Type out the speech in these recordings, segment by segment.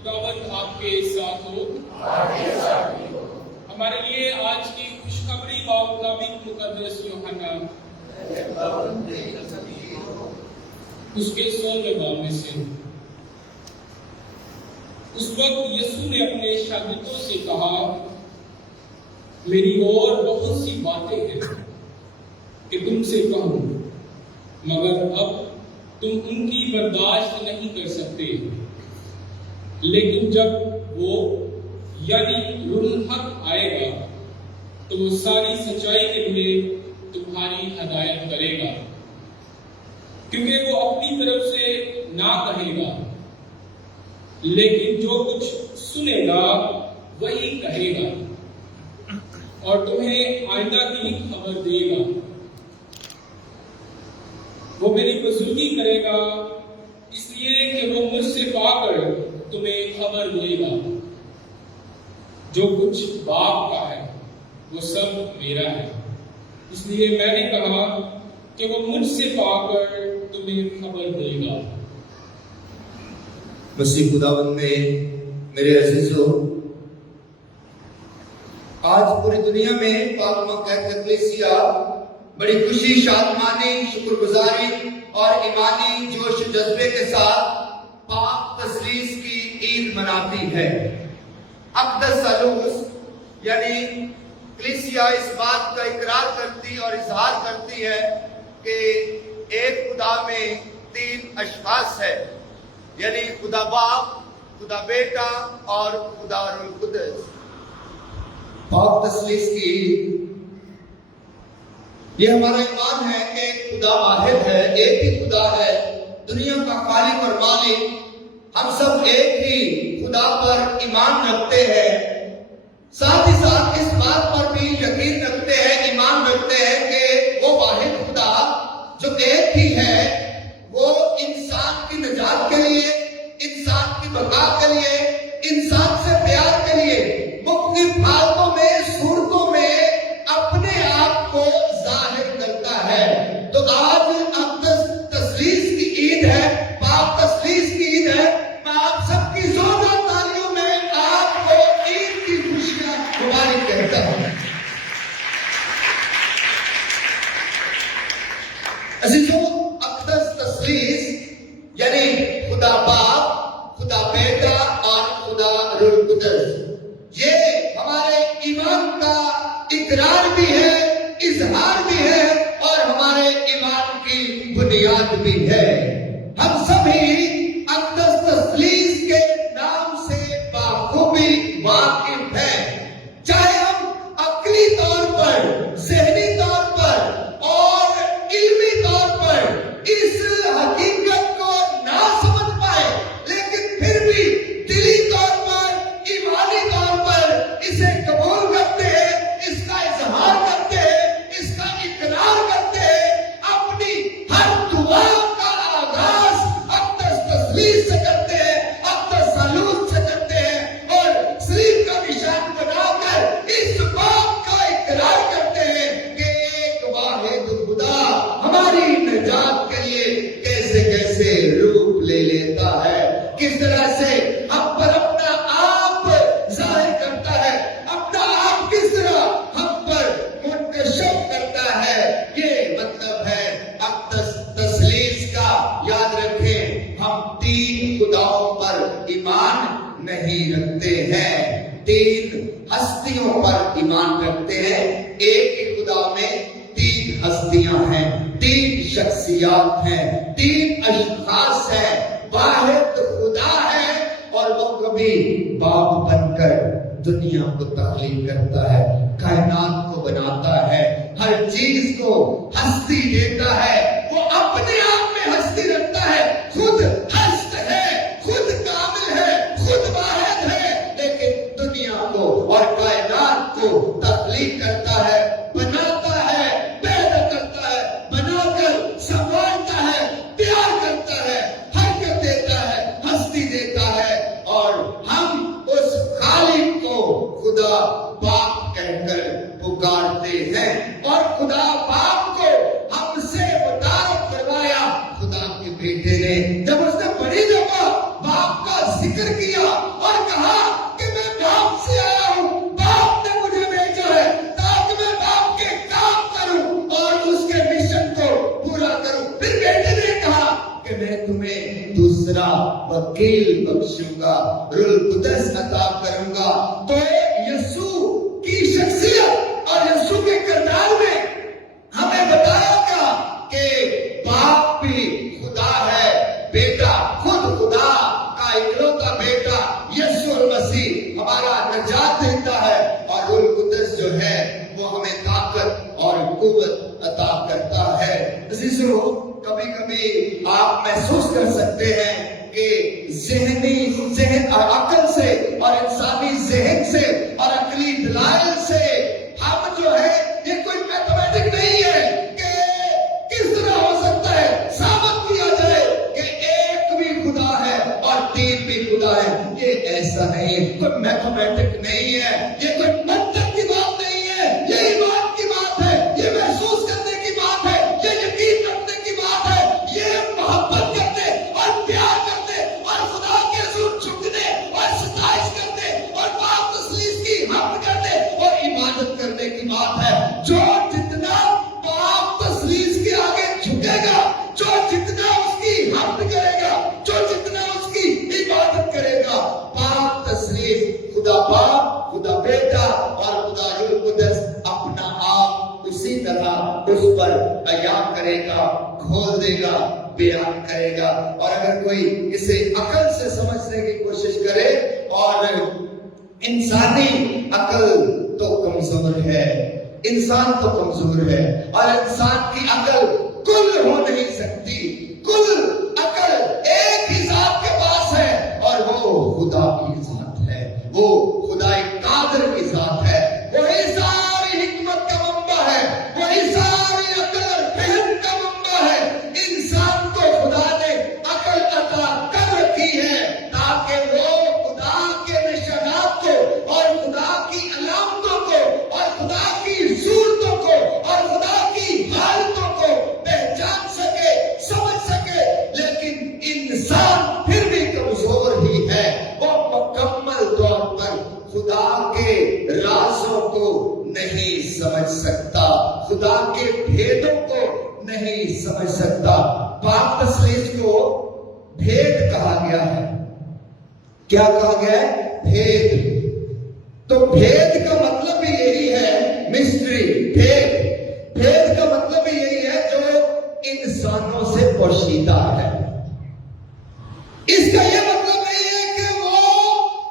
खुदावंद आपके साथ हो। हमारे लिए आज की खुशखबरी मुताबिक मुकद्दस यूहन्ना उसके 16वें बाब में से। उस वक्त यीशु ने अपने शागिर्दों से कहा, मेरी और बहुत सी बातें हैं कि तुमसे कहूं, मगर अब तुम उनकी बर्दाश्त नहीं कर सकते। लेकिन जब वो यानी रूहुल हक आएगा तो वो सारी सच्चाई के लिए तुम्हारी हदायत करेगा, क्योंकि वो अपनी तरफ से ना कहेगा, लेकिन जो कुछ सुनेगा वही कहेगा और तुम्हें आइंदा की खबर देगा। वो मेरी बुजुर्गी करेगा इसलिए कि वो मुझसे पाकर तुम्हें खबर देगा। जो कुछ बाप का है वो सब मेरा है, इसलिए मैंने कहा कि वो मुझसे पाकर तुम्हें खबर देगा। मसीह खुदावंद में मेरे अजीजों, आज पूरी दुनिया में पाक मक्का कलीसिया बड़ी खुशी, शादमानी, शुक्रगुजारी और ईमानी जोश जज्बे के साथ पाक तस्लीस की ईद मनाती है। अक़दस सलूस यानी कलीसिया इस बात का इकरार करती और इजहार करती है कि एक खुदा में 3 अशखास है, यानी खुदा बाप, खुदा बेटा और खुदा रूहुल कुद्दस। पाक तस्लीस की ये हमारा ईमान है कि खुदा वाहिद है, एक ही खुदा है, दुनिया का खालिक और मालिक। हम सब एक ही खुदा पर ईमान रखते हैं, साथ ही साथ इस बात पर भी यकीन रखते हैं, ईमान रखते हैं कि वो वाहिद खुदा जो एक ही है, वो इंसान की निजात के लिए, इंसान की बका के लिए, इंसान से प्यार के लिए मुख्तलिफ हालतों में, सूरतों में अपने आप को जाहिर करता है। तो आज अक़दस तस्लीस की ईद है, पाक तस्लीस की ईद है। मैं आप सबकी जोरदार तालियों में आपको ईद की खुशियां मुबारक कहता हूं। अजीजों, अक़दस तस्लीस यानी खुदा बाप, खुदा बेटा और खुदा रूहुल कुद्दस, ये हमारे ईमान का इकरार भी है, इजहार भी है और हमारे ईमान की बुनियाद भी है। हम सभी अक़दस तस्लीस के नाम से बाखूबी वाकिफ हैं, चाहे हम अक्ली तौर पर, ज़हनी तौर पर और इल्मी तौर पर इस हकीकत को ना समझ पाए, लेकिन फिर भी दिली तौर पर, ईमानी तौर पर इसे कबूल करते हैं, इसका इजहार करते हैं, इसका इकरार करते हैं। अपनी हर दुआ का आगाज अक़दस तस्लीस से करते हैं, अक़दस सलूस से करते हैं और सलीब का निशान बनाकर इस बात का इकरार करते हैं कि एक वाहिद खुदा हमारी निजात के लिए कैसे कैसे रूप ले लेता है, किस तरह से हम पर अपना आप जाहिर करता है, अपना आप किस तरह हम पर मुंकशफ करता है। ये मतलब है अक़दस तस्लीस का। याद रखें, हम 3 खुदाओं पर ईमान नहीं रखते हैं, 3 हस्तियों पर ईमान रखते हैं। एक ही खुदा में 3 हस्तियां हैं, 3 शख्सियात हैं, 3 अशखास हैं। वाहिद खुदा है और वो कभी बाप बनकर दुनिया को तख्लीक करता है, कायनात को बनाता है, हर चीज को हस्ती देता है। वो अपने आप में हस्ती रखता है, खुद हस्त है, खुद कामिल है, खुद वाहिद है, लेकिन दुनिया को और कायनात को तख्लीक करता है, बनाता है, पैदा करता है, बनाकर संभालता है, प्यार करता है, हरकत देता है, हस्ती देता है और हम उस खालिक को खुदा बाप कहकर पुकारते हैं। और खुदा बाप को हमसे मुतारफ करवाया खुदा के वकील बख्शूंगा, रूह कुदस अता करूंगा। तो यीशु की शख्सियत और यीशु के किरदार में हमें बताया गया कि बाप भी खुदा है, बेटा खुद खुदा का इकलौता बेटा यीशु मसीह हमारा निजात देता है, और रूह कुदस जो है वो हमें ताकत और कुव्वत अता करता है। अजीजों, कभी कभी आप महसूस कर सकते हैं कि जहन और अकल से और इंसानी जहन से और अकली दलाइल से हम जो है ये कोई मैथमेटिक नहीं है कि किस तरह हो सकता है साबित किया जाए कि एक भी खुदा है और तीन भी खुदा है। ये ऐसा नहीं है, कोई मैथमेटिक नहीं है, ये कोई मंतक की बात नहीं है, ये ईमान की बात है, ये महसूस करने की बात है, ये यकीन रखने की बात है, ये मोहब्बत करने और प्यार करने और खुदा के हज़ूर झुकने और सताइश करने और पाक तस्लीस की हम्द करने और इबादत करने की बात है। जो जितना पाक तस्लीस के आगे झुकेगा, जो जितना उसकी हम्द करेगा, जो जितना उसकी इबादत करेगा, पाक तस्लीस खुदा बाप, खुदा बेटा और खुदा रूह कुदस अपना आप उसी तरह उस पर बयां करेगा, खोल देगा, बयान करेगा। और अगर कोई इसे अकल से समझने की कोशिश करे, और इंसानी अकल तो कमजोर है, इंसान तो कमजोर है, और इंसान की अकल कुल हो नहीं सकती। कुल अकल एक ही जात के पास है, और वो खुदा की जात है, वो खुदाई कादिर की जात है, वही सारी हिकमत का मंबा है, वही सारी अकल और फहम का मंबा है। इंसान को खुदा ने अकल अता कर रखी है ताकि वो खुदा के निशानात को और खुदा की अलामतों को और खुदा की सूरतों को और खुदा की हालतों को पहचान सके, समझ सके। लेकिन इंसान फिर भी कमजोर ही है, वो मुकम्मल तौर पर खुदा के राजों को नहीं समझ सकता, खुदा के भेदों को नहीं समझ सकता। पाक तस्लीस को भेद कहा गया है। क्या कहा गया है? भेद। तो भेद का मतलब भी यही है, मिस्ट्री, भेद। भेद का मतलब भी यही है जो इंसानों से पोशीदा है। इसका यह मतलब नहीं है कि वो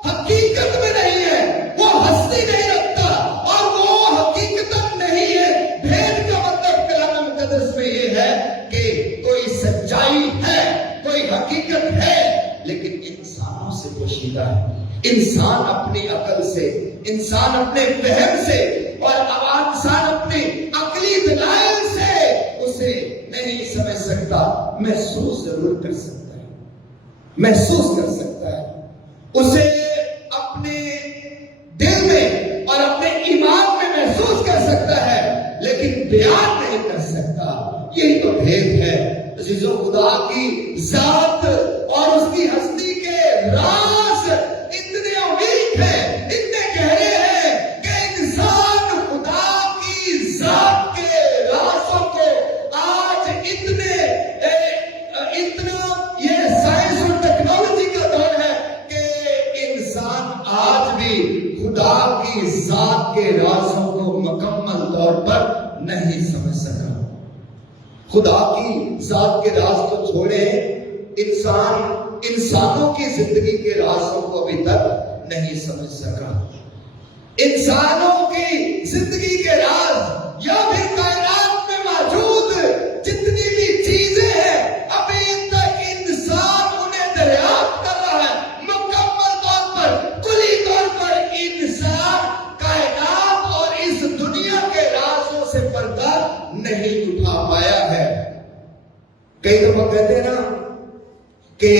हकीकत में नहीं है, वो हस्ती नहीं रखता और वो हकीकत नहीं है। भेद का मतलब कलाम मुकद्दस में यह है कि कोई सच्चाई है, कोई हकीकत है, लेकिन इंसानों से पोशीदा है। इंसान अपनी अकल से, इंसान अपने फहम से और इंसान अपनी अकली दलाइल से उसे नहीं समझ सकता। महसूस जरूर कर सकता है, महसूस कर सकता है, उसे अपने दिल में और अपने ईमान में महसूस कर सकता है, लेकिन बयान नहीं कर सकता। यही तो भेद है। अजीजों, खुदा की जात और उसकी हस्ती के राज इतने अमीर हैं, इतने गहरे हैं कि इंसान खुदा की जात के राजों को आज इतना ये साइंस और टेक्नोलॉजी का दौर है कि इंसान आज भी खुदा की जात के राजों को मुकम्मल तौर पर नहीं समझ सका। खुदा की जात के राज को छोड़े, इंसानों की जिंदगी के राजों को अभी तक नहीं समझ सका। इंसानों की जिंदगी के राज या फिर कायनात में मौजूद जितनी भी चीजें हैं, अभी तक इंसान उन्हें दरियाफ्त कर रहा है। मुकम्मल तौर पर, कुली तौर पर इंसान कायनात और इस दुनिया के राजों से पर्दा नहीं उठा पाया है। कई दफा कहते हैं ना कि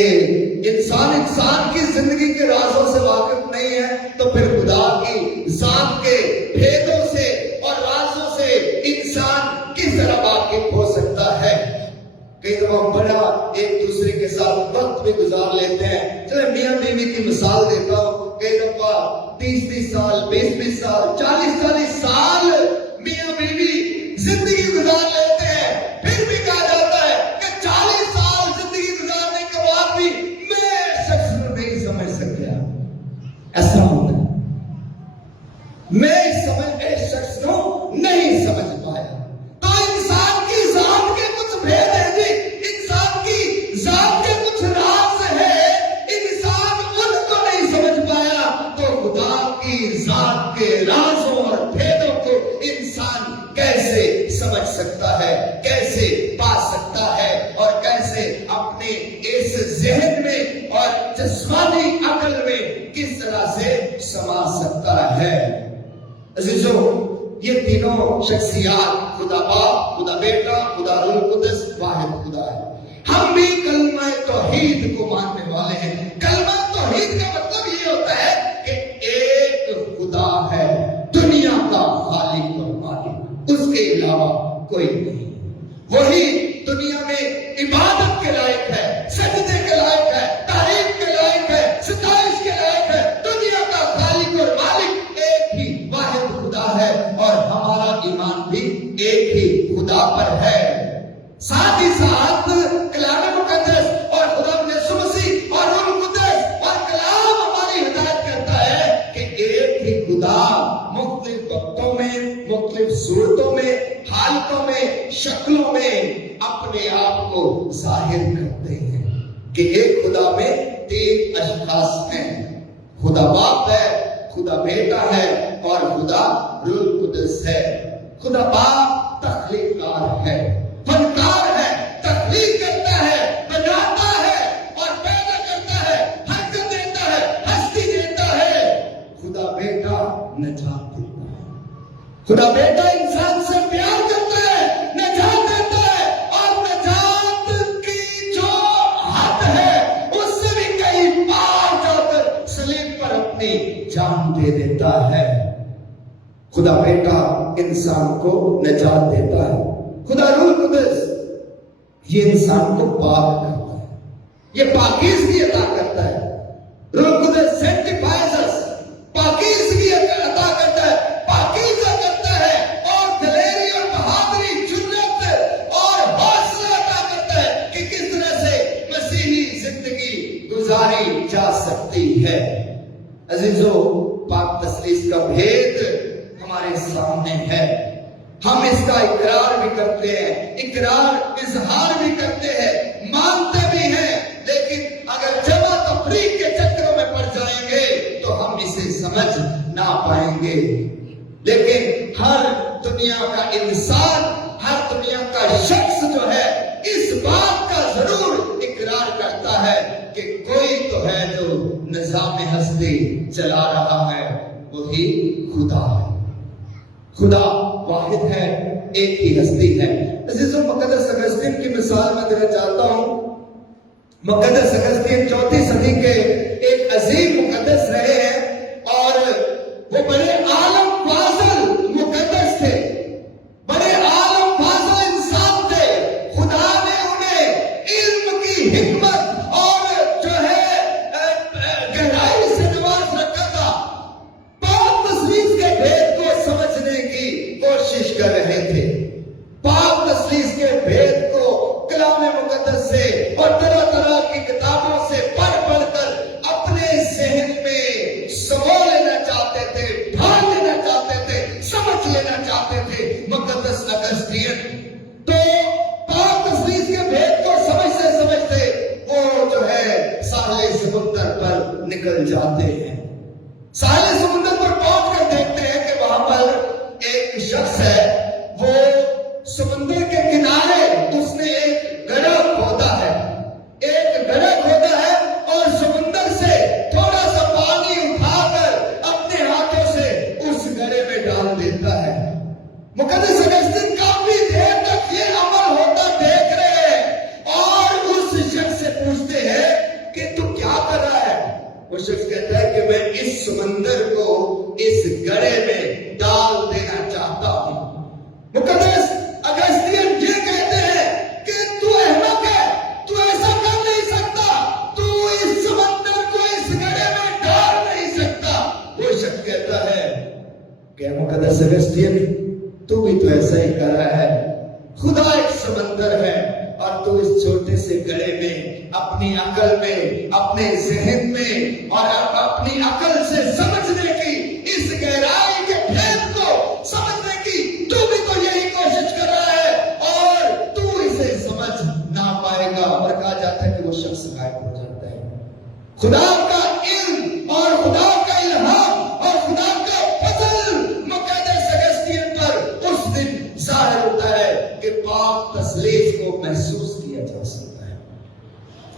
इंसान की जिंदगी के राजों से वाकिफ नहीं है, तो फिर खुदा की जात के भेदों से और राजों से इंसान किस तरह वाकिफ हो सकता है। कई दफा बड़ा एक दूसरे के साथ वक्त भी गुजार लेते हैं। चले मियां बीवी की मिसाल देता हूं। कई दफा 30-30 साल, 20-20 साल, 40-40 साल मियां बीवी जिंदगी गुजार लेते हैं। फिर भी कहा जाता है कि 40 साल जिंदगी गुजारने के बाद भी मैं समझ सकिया। ऐसा होता है, मैं इस शख्स को नहीं समझ पाया। तो इंसान की जात के कुछ भेद है जी, इंसान की जात के कुछ राज है, इंसान उनको नहीं समझ पाया। तो खुदा की जात के राजों और भेदों को इंसान कैसे समझ सकता है, कैसे पा सकता है, और कैसे अपने इस जहन में और जिस्मानी अकल में किस तरह से समा सकता है। अजीजों, ये तीनों शख्सियात, खुदा बाप, खुदा बेटा, खुदा रूह कुद्दस, वाहिद खुदा है। हम भी कलमा तौहीद को मानने वाले हैं। कलमा तौहीद का मतलब ये होता है कि एक खुदा है, दुनिया का खालिक और मालिक, उसके अलावा कोई नहीं। वही दुनिया में इबादत के लायक है, सजदे के लायक है, तारीफ के लायक है, सताइश के लायक है। दुनिया का खालिक और मालिक एक ही वाहिद खुदा है, और हमारा ईमान भी एक ही खुदा पर है। साथ ही साथ कलाम मुकद्दस और खुदा यीशु मसीह और रूह कुद्दस और कलाम हमारी हिदायत करता है कि एक ही खुदा मुख्तलिफ वक्तों में, मुख्तलिफ सूरतों में, हालतों में, शक्लों में अपने आप को जाहिर करते हैं कि एक खुदा में तीन अशखास हैं। खुदा बाप है, खुदा बेटा है, और खुदा रूह कुद्दस है। खुदा बाप तख्लीकार है, फनकार है, तख्लीक करता है, बनाता है और पैदा करता है, हरकत देता है, हस्ती देता है। खुदा बेटा नजात देता है। खुदा बेटा इंसान से प्यार करता है, नजात देता है, और नजात की जो हद है उससे भी कहीं पार जाकर सलीब पर अपनी जान दे देता है। खुदा बेटा इंसान को नजात देता है। खुदा रूह कुद्दस ये इंसान को पाक करता है, ये पाकीज़गी अता करता है। रूह कुद्दस सेंटिफाइज अस, पाकीज़गी अता करता है, पाकीज़ा करता है, और दिलेरी और बहादुरी, जुर्रत और हौसला अता करता है कि किस तरह से मसीही जिंदगी गुजारी जा सकती है। अजीजों, पाक तसलीस का भेद हमारे सामने है। हम इसका इकरार भी करते हैं, इजहार भी करते हैं, मानते भी हैं, लेकिन अगर जमा तफरीक के चक्करों में पड़ जाएंगे तो हम इसे समझ ना पाएंगे। लेकिन हर दुनिया का इंसान, हर दुनिया का शख्स जो है इस बात का जरूर इकरार करता है कि कोई तो है जो निजाम हस्ती चला रहा है, वही खुदा है। खुदा वाहिद है, एक ही हस्ती है। अजीजों, मुकद्दस अगस्तीन की मिसाल मैं देना चाहता हूं। मुकद्दस अगस्तीन 4वीं सदी के एक अजीम मुकद्दस रहे हैं, और वो बड़े आलम फाज़िल मुकद्दस थे, बड़े आलम फाज़िल इंसान थे। खुदा ने उन्हें इल्म की हिकमत और जो है गहराई से नवाज रखा था। पाक तस्लीस के भेद को समझने की कोशिश कर रहे थे। पाक तस्लीस के भेद को कलाम मुकद्दस से और तरह तरह की किताबों से पढ़ पढ़ कर अपने जहन में समो लेना चाहते थे, ढाल लेना चाहते थे, समझ लेना चाहते थे मुकद्दस अगस्तीन। तो पाक तस्लीस के भेद को समझते समझते वो जो है साहिल समुंदर पर निकल जाते हैं। साहिल समुंदर पर पहुंच कर देखते हैं कि वहां पर एक शख्स है, वो समुंदर के किनारे उसने एक गड्ढा खोदा है, एक गड्ढा खोदा है, और समुंदर से थोड़ा सा पानी उठाकर अपने हाथों से उस गड्ढे में डाल देता है। मुकद्दस अगस्तीन काफी देर तक ये अमल होता देख रहे हैं, और उस शख्स से पूछते हैं कि तू क्या कर रहा है। वो शख्स कहता है कि मैं इस समंदर को इस गड्ढे में डाल देना चाहता हूं। मुकद्दस अगस्तीन ये कहते हैं कि तू अहमक है, तू ऐसा कर नहीं सकता, तू इस समंदर को इस गड्ढे में डाल नहीं सकता। वो शख्स कहता है कि मुकद्दस अगस्तीन, तू भी तो ऐसा ही कर रहा है। खुदा एक समंदर है और और तू इस छोटे से घड़े में अपनी अकल में, अपने जहन में और अपनी अकल से समझने की, इस गहराई के भेद को समझने की तू भी तो यही कोशिश कर रहा है और तू इसे समझ ना पाएगा। और कहा जाता है कि वो शख्स गायब हो जाता है। खुदा का इल्म और खुदा का इल्हाम और खुदा का फजल मुक़द्दस सेलेस्टियल पर उस दिन ज़ाहिर होता है कि पाक तस्लीस को महसूस किया जा सकता है,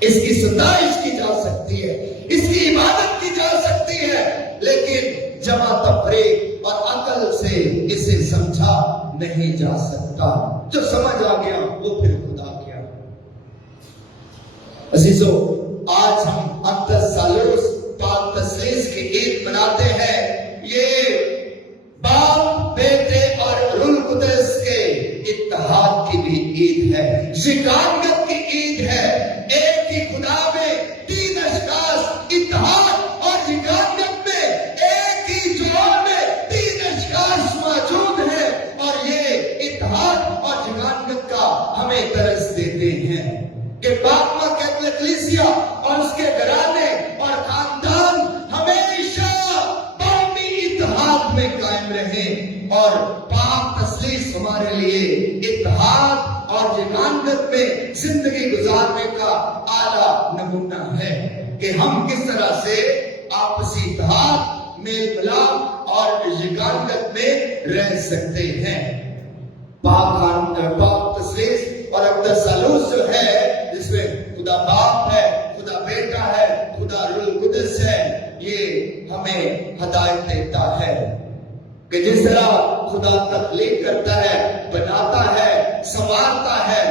इसकी सताइश की जा सकती है, इसकी इबादत की जा सकती है, लेकिन जमा तफरीक और अकल से इसे समझा नहीं जा सकता। जो समझ आ गया वो फिर खुदा क्या। अजीजों, आज हम अक्तसालूस पाक तस्लीस की ईद मनाते हैं। ये बाप, बेटे और रूह कुद्दस के इत्तेहाद की भी ईद है, यकानत की ईद है। एक ही खुदा में तीन अशखास इत्तेहाद और यकानत में, एक ही जोड़ में तीन अशखास मौजूद हैं और ये इत्तेहाद और यकानत का हमें दर्स देते हैं कि बाप मां कैथोलिक कलीसिया और उसके घराने और खानदान हमेशा कौमी इत्तेहाद में कायम रहे और पाक तस्लीस हमारे लिए इत्तेहाद और यकानत में जिंदगी गुजारने का आला नमूना है कि हम किस तरह से आपसी इत्तेहाद, मेल मिलाप और यकानत में रह सकते हैं। पाक तस्लीस और अक्तसालूस जो है, जिसमें खुदा बाप है, खुदा बेटा है, खुदा रूह कुद्दस है, ये हमें हदायत देता है कि जिस तरह खुदा तख्लीक करता है, बनाता है, संवारता है,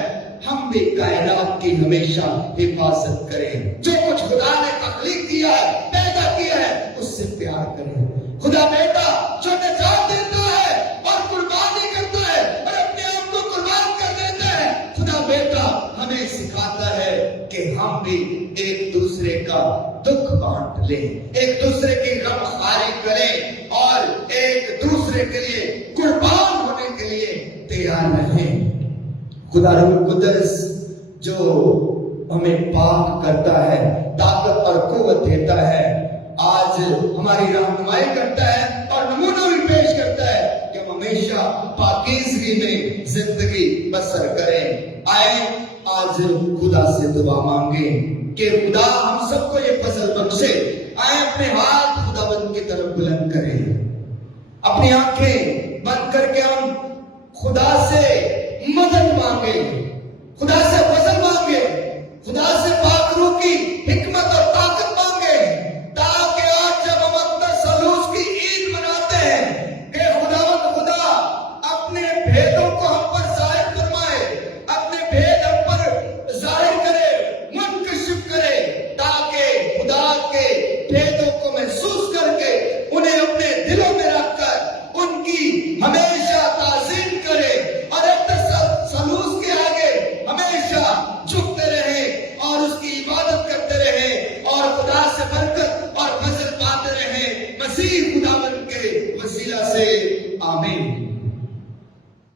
हम भी कायनात की हमेशा हिफाजत करें। जो कुछ खुदा ने तख्लीक किया है, पैदा किया है, उससे प्यार करें। खुदा बेटा जो निजात देता है और कुर्बानी करता है और अपने आप को कुर्बान कर देता है, खुदा बेटा हमें सिखाता है कि हम भी एक दूसरे का दुख बांट लें, एक दूसरे की गमखारी करें और एक दूसरे के लिए कुर्बान होने के लिए तैयार रहें। खुदा रूह कुद्दस जो हमें पाक करता है, ताकत और कुव्वत देता है, आज हमारी रहनुमाई करता है और नमूना भी पेश करता है कि हम हमेशा पाकीज़गी में जिंदगी बसर करें। आए आज खुदा से दुआ मांगे कि खुदा हम सबको ये फजल बख्शे। आए अपने हाथ खुदावंद की तरफ बुलंद करें, अपनी आंखें बंद करके हम खुदा से मदद मांगे, खुदा से